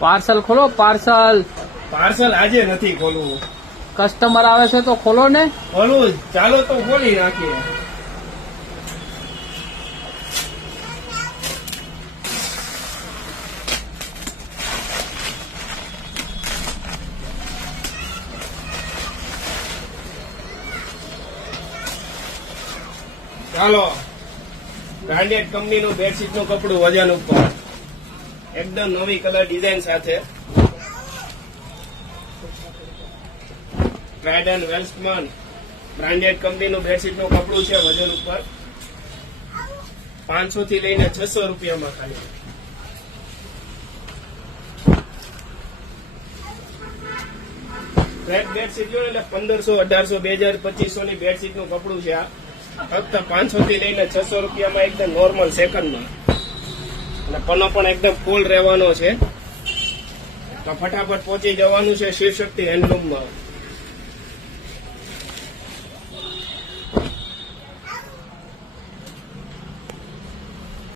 Parcel ખોલો, parcel. Parcel આજે નથી ખોલવું. કસ્ટમર આવે છે તો ખોલો ને. ખોલવું ચાલો તો ખોલી નાખીએ. ચાલો, બ્રાન્ડેડ કંપનીનું બેડશીટનું કપડું વજન ઉપર, એકદમ નવી કલર ડિઝાઇન સાથે. ટ્રાઇડન વેલ્સમન બ્રાન્ડેડ કંપનીનું બેડશીટનું કપડું છે, વજન ઉપર 500 થી લઈને 600 રૂપિયામાં ખાલી. ફ્લેટ બેડશીટ લો એટલે 1500, 1800, 2000, 2500 ની બેડશીટનું કપડું છે. આ ફક્ત 500 થી લઈને 600 રૂપિયામાં એકદમ નોર્મલ સેકન્ડમાં. અને પનો પણ એકદમ ફૂલ રહેવાનો છે. તો ફટાફટ પહોંચી જવાનું છે શિવશક્તિ હેન્ડલૂમમાં.